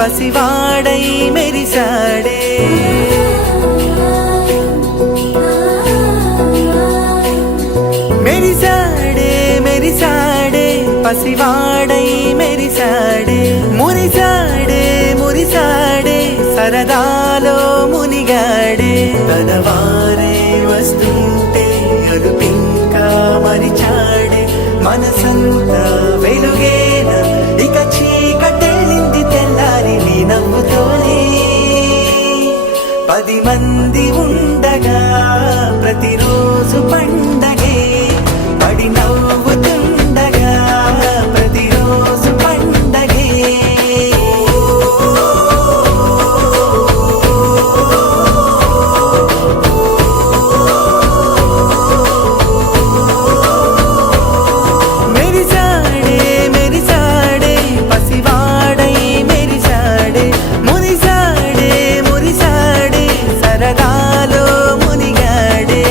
పసివాడై మెరిసాడే మెరిసాడే మెరిసాడే పసివాడై మెరిసాడే మురిసాడే మురిసాడే సరదాలో మునిగాడే తనవారే వస్తుంటే అదుపింకా మరిచాడే మనసంతా వెలుగేన ఇక చీకటెళ్ళింది తెల్లారి నీ నవ్వుతోనే 10 మంది ఉండగా ప్రతిరోజు పండగే పడి నవ్వుతుండగా ప్రతిరోజు పండగే మెరిసాడే మెరిసాడే పసివాడై మెరిసాడే మురిసాడే మురిసాడే సరదాలో మునిగాడే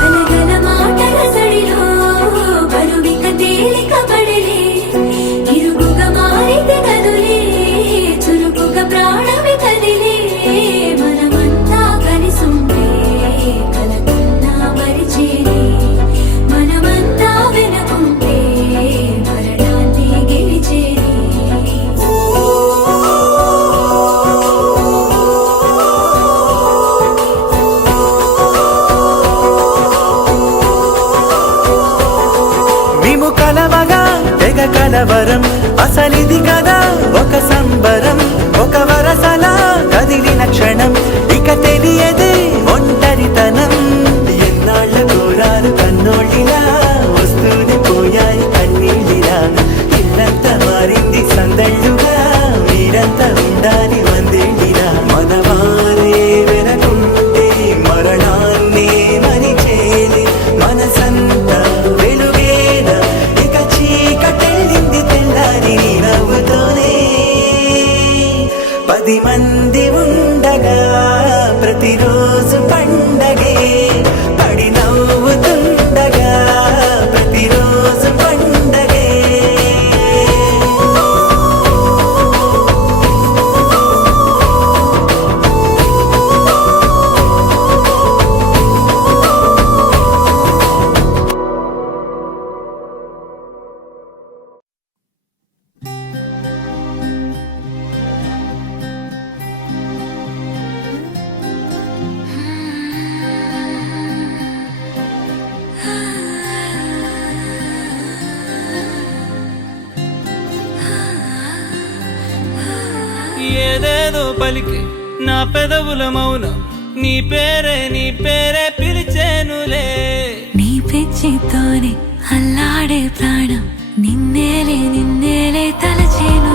గలగల మాటల సడిలో బరువిక తేలిక పడలే ఇరుగుగా మారితే కదులే చురుకుగా ప్రాణమి కదిలే మనమంతా కలిసుంటే కలకన్నా మరిచేరే మనమంతా వెనకుంటే మరణాన్ని గెలిచేరే మేము కలవగా తెగ కలవరం అసలిది కదా ఒక సంబరం ఒక వరసలా కదిలిన క్షణం ఇక తెలియదే ఒంటరితనం ఎన్నాళ్ళ కోరాలు కన్నోళ్ళిలా వస్తూనే పోయాయి కన్నీళ్ళిలా ఇల్లంతా మారింది సందళ్ళుగా మీరంతా ఉండాలి వందేళ్ళిలా మనవారే వెనకుంటే మరణాన్నే మరిచేది మనసంతా వెలుగేన ఇక చీకటెళ్ళింది తెల్లారి నీ నవ్వుతోనే 10 మంది ఉండగా ప్రతిరోజు పండగే పడి నవ్వుతుండగా ప్రతిరోజు పండగే ఏదేదో పలికి నా పెదవుల మౌనం నీ పేరే పిలిచేనులే నీ పిచ్చితోనే అల్లాడే ప్రాణం నిన్నేలే తలచేను